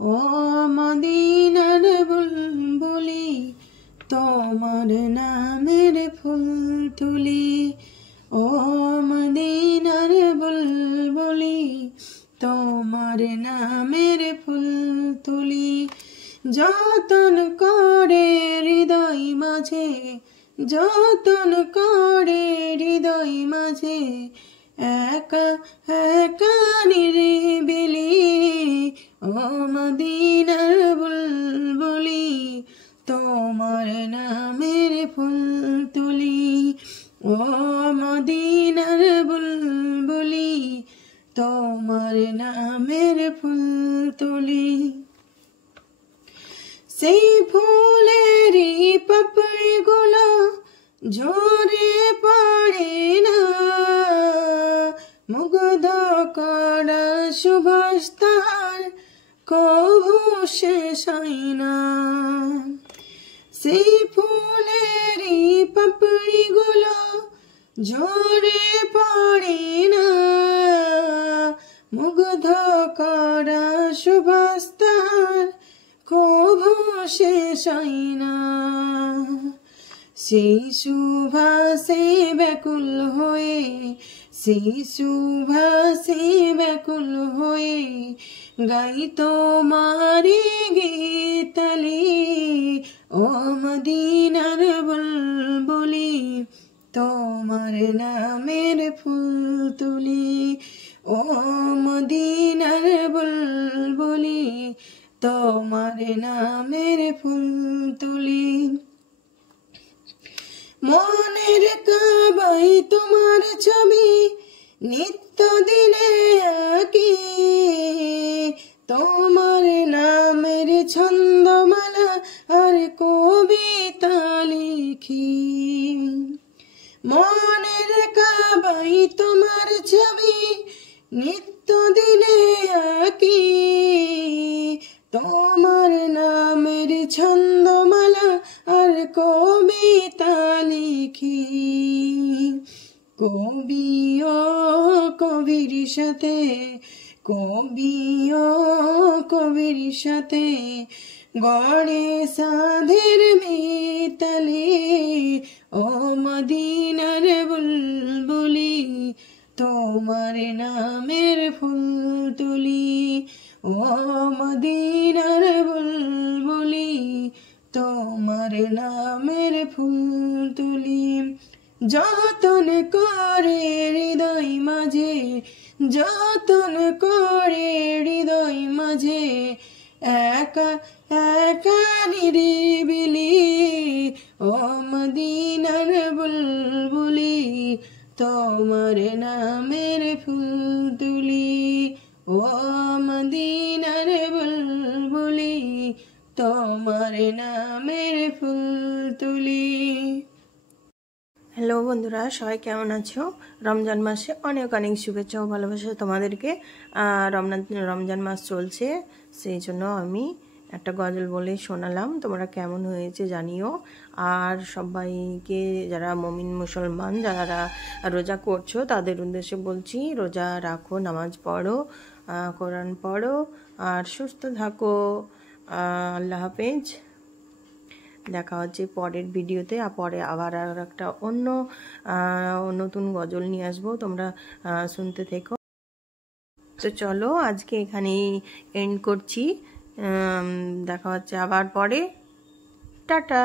ও মদিনার বুলবুলি তোমার নামের ফুল তুলি। ও মদিনার বুলবুলি তোমার নামের ফুল তুলি। যতন করে হৃদয় মাঝে, যতন করে হৃদয় মাঝে, একা একা নিরিবিলি। ও মদিনার বুলবুলি তোমার নামের ফুল তুলি। ও মদিনার বুলবুলি তোমার নামের ফুল তুলি। সেই ফুলেরই পাপড়িগুলো ঝরে পড়ে না, মুগ্ধ করা সুবাস তার কভু শেষ হয় না। সেই ফুলেরই পাপড়িগুলো ঝরে পড়ে না, মুগ্ধ করা সুবাস তার কভু শেষ হয় না। সেই সুবাসে ব্যাকুল হয়ে, সেই সুবাসে ব্যাকুল হয়ে গাই তোমারি গীতালি। ও মদিনার বুলবুলি তোমার নামের ফুল তুলি। ও মদিনার বুলবুলি তোমার নামের ফুল তুলি। মনের কাবাই তোমার ছবি নিত্য দিনে আঁকি, তোমার নামের ছন্দমালা আর কবিতা লিখি। মনের কাবাই তোমার ছবি নিত্য দিনে আঁকি, তোমার নামের ছন্দমালা আর কবিতা লিখি। কবি ও কবির সাথে, কবি ও কবির সাথে গড়ে সাধের মিতালি। ও মদিনার বুলবুলি তোমার নামের ফুল তুলি। ও মদিনার বুলবুলি তোমার নামের ফুল তুলি। যতন করে হৃদয় মাঝে, যতন করে হৃদয় মাঝে, একা একা নিরিবিলি। ও মদিনার বুলবুলি তোমার নামের ফুল তুলি। ও মদিনার বুলবুলি তোমার নামের ফুল তুলি। হ্যালো বন্ধুরা, সবাই কেমন আছো? রমজান মাসে অনেক অনেক শুভেচ্ছা ও ভালোবাসা তোমাদেরকে। রমজান মাস চলছে, সেই জন্য আমি একটা গজল বলে শোনালাম। তোমরা কেমন হয়েছে জানিও। আর সবাইকে যারা মুমিন মুসলমান যারা রোজা করছো তাদের উদ্দেশ্যে বলছি, রোজা রাখো, নামাজ পড়ো, কোরআন পড়ো আর সুস্থ থাকো। আল্লাহ হাফেজ। দেখা হচ্ছে পরের ভিডিওতে। পরে আবার আর একটা অন্য নতুন গজল নিয়ে আসবো, তোমরা শুনতে থেকো। তো চলো আজকে এখানেই এন্ড করছি। দেখা হচ্ছে আবার পরে। টাটা।